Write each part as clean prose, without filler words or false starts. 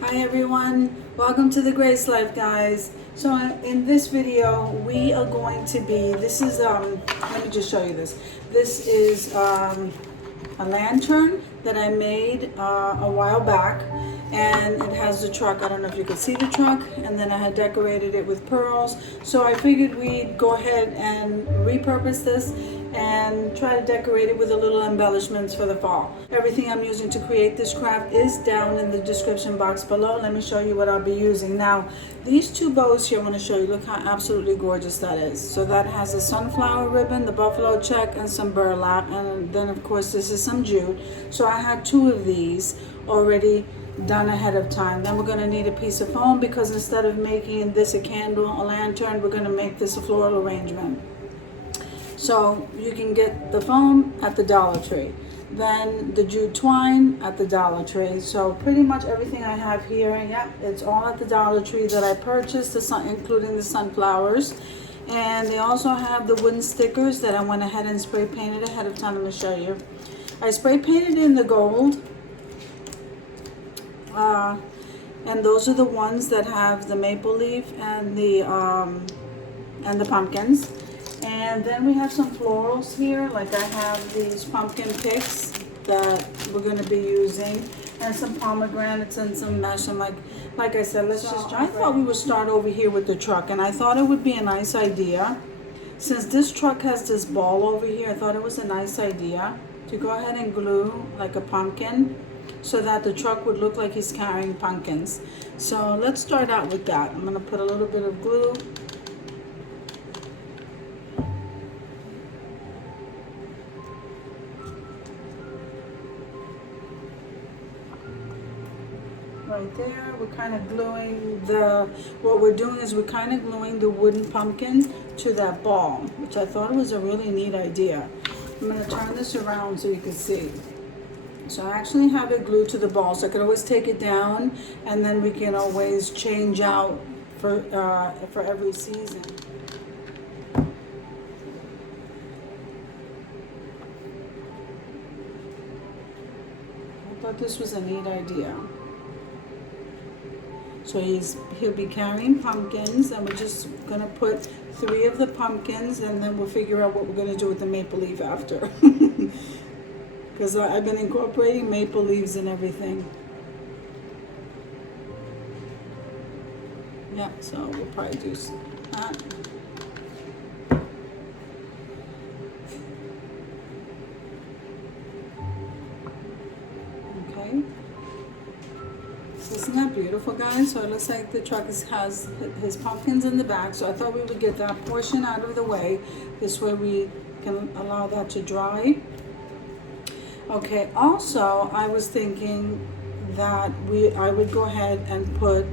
Hi everyone, welcome to the Grace Life, guys. So in this video we are going to be, let me just show you this. This is a lantern that I made a while back, and it has the truck. I don't know if you could see the truck, and then I had decorated it with pearls. So I figured we'd go ahead and repurpose this and try to decorate it with a little embellishments for the fall. Everything I'm using to create this craft is down in the description box below. Let me show you what I'll be using. Now, these two bows here I want to show you. Look how absolutely gorgeous that is. So that has a sunflower ribbon, the buffalo check, and some burlap, and then of course this is some jute. So I had two of these already done ahead of time. Then we're going to need a piece of foam, because instead of making this a candle, a lantern, we're going to make this a floral arrangement. So you can get the foam at the Dollar Tree, then the jute twine at the Dollar Tree. So pretty much everything I have here, yeah, it's all at the Dollar Tree that I purchased, including the sunflowers. And they also have the wooden stickers that I went ahead and spray painted ahead of time. Let me show you. I spray painted in the gold, and those are the ones that have the maple leaf and the pumpkins. And then we have some florals here, like I have these pumpkin picks that we're going to be using, and some pomegranates and some mesh. And like I said, let's just try. I thought we would start over here with the truck, and I thought it would be a nice idea, since this truck has this ball over here. I thought it was a nice idea to go ahead and glue like a pumpkin, so that the truck would look like he's carrying pumpkins. So let's start out with that. I'm going to put a little bit of glue. Right there, we're kind of gluing what we're doing is we're kind of gluing the wooden pumpkin to that ball, which I thought was a really neat idea. I'm going to turn this around so you can see. So I actually have it glued to the ball, so I could always take it down, and then we can always change out for every season. I thought this was a neat idea. So he'll be carrying pumpkins, and we're just gonna put 3 of the pumpkins, and then we'll figure out what we're gonna do with the maple leaf after. Because I've been incorporating maple leaves and everything. Yeah, so we'll probably do that. Okay. Isn't that beautiful, guys? So it looks like the truck has his pumpkins in the back. So I thought we would get that portion out of the way. This way we can allow that to dry. Okay, also I was thinking that I would go ahead and put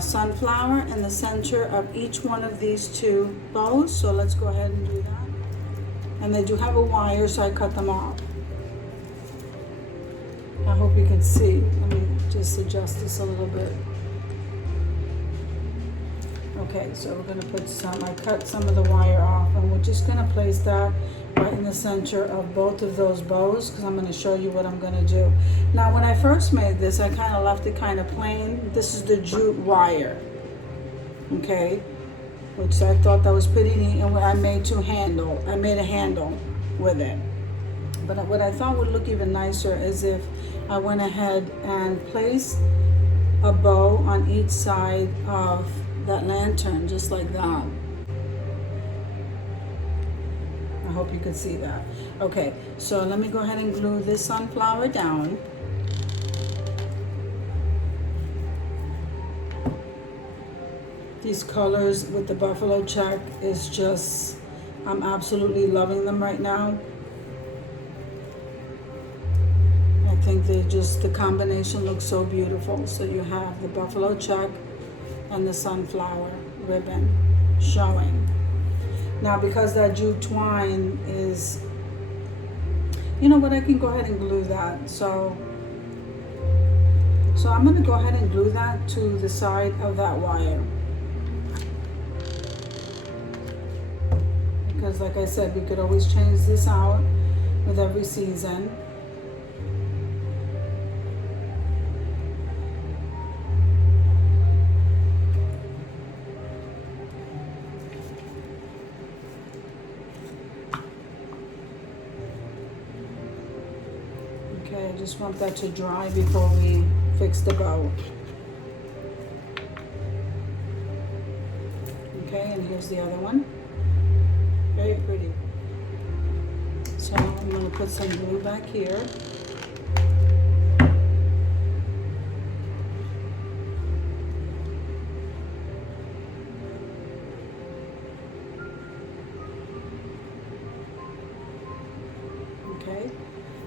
sunflower in the center of each one of these 2 bows. So let's go ahead and do that. And they do have a wire, so I cut them off. I hope you can see. Let me just adjust this a little bit. Okay, so we're going to put I cut some of the wire off, and we're just going to place that right in the center of both of those bows, because I'm going to show you what I'm going to do. Now, when I first made this, I kind of left it kind of plain. This is the jute wire, okay, which I thought that was pretty neat, and I made a handle with it. But what I thought would look even nicer is if I went ahead and placed a bow on each side of that lantern, just like that. I hope you could see that. Okay, so let me go ahead and glue this sunflower down. These colors with the buffalo check is just, I'm absolutely loving them right now. I think the combination looks so beautiful. So you have the buffalo check and the sunflower ribbon showing. Now, because that jute twine is, you know what, I can go ahead and glue that. So I'm going to go ahead and glue that to the side of that wire. Because like I said, we could always change this out with every season. just want that to dry before we fix the bow. Okay, and here's the other one. Very pretty. So I'm going to put some glue back here. Okay,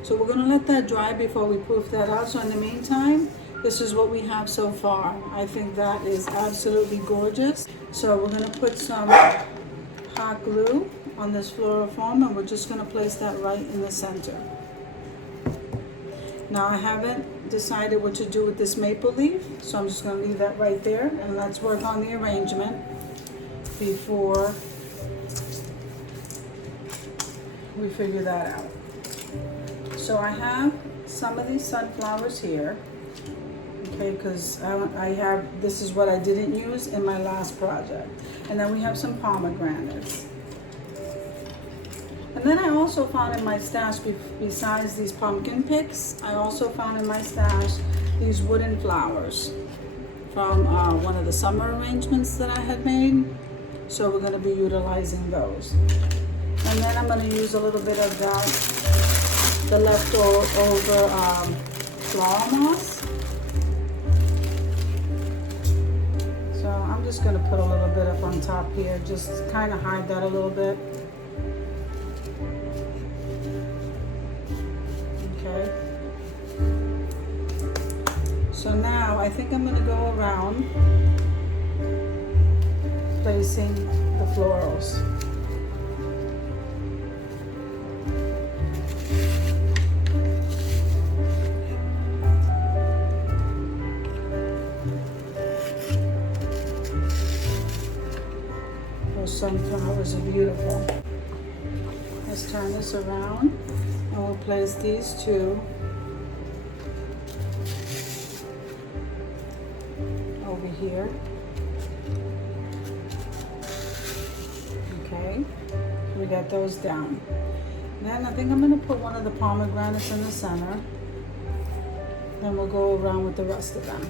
so we're going to let that dry before we poof that out. So in the meantime, this is what we have so far. I think that is absolutely gorgeous. So we're going to put some hot glue on this floral foam, and we're just going to place that right in the center. Now I haven't decided what to do with this maple leaf, so I'm just going to leave that right there, and let's work on the arrangement before we figure that out. So I have some of these sunflowers here, okay, because this is what I didn't use in my last project. And then we have some pomegranates. And then I also found in my stash, besides these pumpkin picks, I also found in my stash these wooden flowers from one of the summer arrangements that I had made. So we're going to be utilizing those. And then I'm going to use a little bit of that, the leftover floral moss. So I'm just going to put a little bit up on top here, just to kind of hide that a little bit. Okay. So now I think I'm going to go around placing the florals. Those sunflowers are beautiful. Let's turn this around and we'll place these two over here. Okay, we got those down. Then I think I'm going to put one of the pomegranates in the center. Then we'll go around with the rest of them.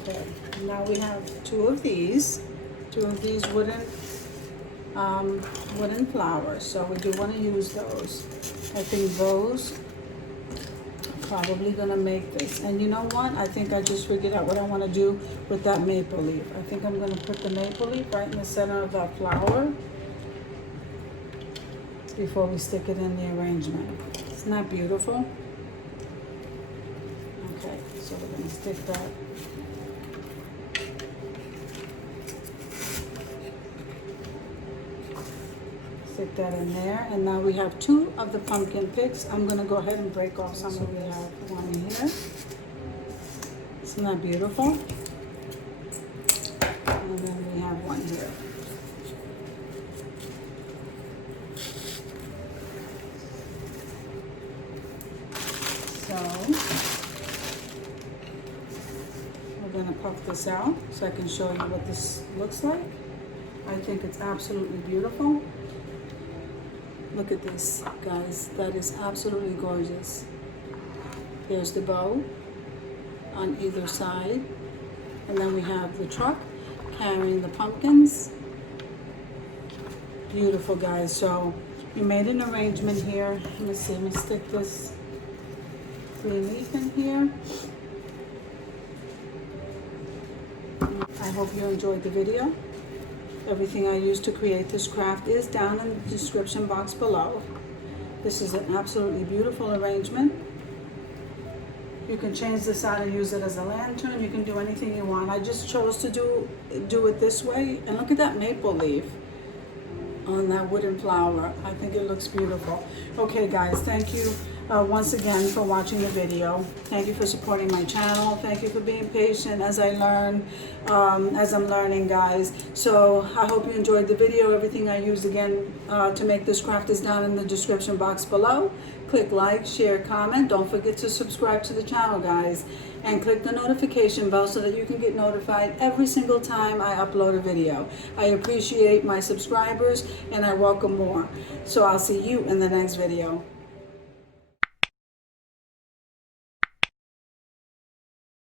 Okay, now we have two of these wooden flowers. So we do want to use those. I think those are probably gonna make this. And you know what? I think I just figured out what I want to do with that maple leaf. I think I'm gonna put the maple leaf right in the center of that flower before we stick it in the arrangement. Isn't that beautiful? Okay, so we're gonna stick that. Stick that in there, and now we have two of the pumpkin picks. I'm going to go ahead and break off some of this. We have one here. Isn't that beautiful? And then we have one here. So we're going to puff this out so I can show you what this looks like. I think it's absolutely beautiful. Look at this, guys. That is absolutely gorgeous. There's the bow on either side. And then we have the truck carrying the pumpkins. Beautiful, guys. So we made an arrangement here. Let me see. Let me stick this green leaf in here. I hope you enjoyed the video. Everything I used to create this craft is down in the description box below. This is an absolutely beautiful arrangement. You can change this out and use it as a lantern. You can do anything you want. I just chose to do it this way. And look at that maple leaf on that wooden flower. I think it looks beautiful. Okay, guys, thank you once again for watching the video. Thank you for supporting my channel. Thank you for being patient as I learn, as I'm learning, guys. So I hope you enjoyed the video. Everything I used again to make this craft is down in the description box below. Click like, share, comment. Don't forget to subscribe to the channel, guys. And click the notification bell so that you can get notified every single time I upload a video. I appreciate my subscribers and I welcome more. So I'll see you in the next video.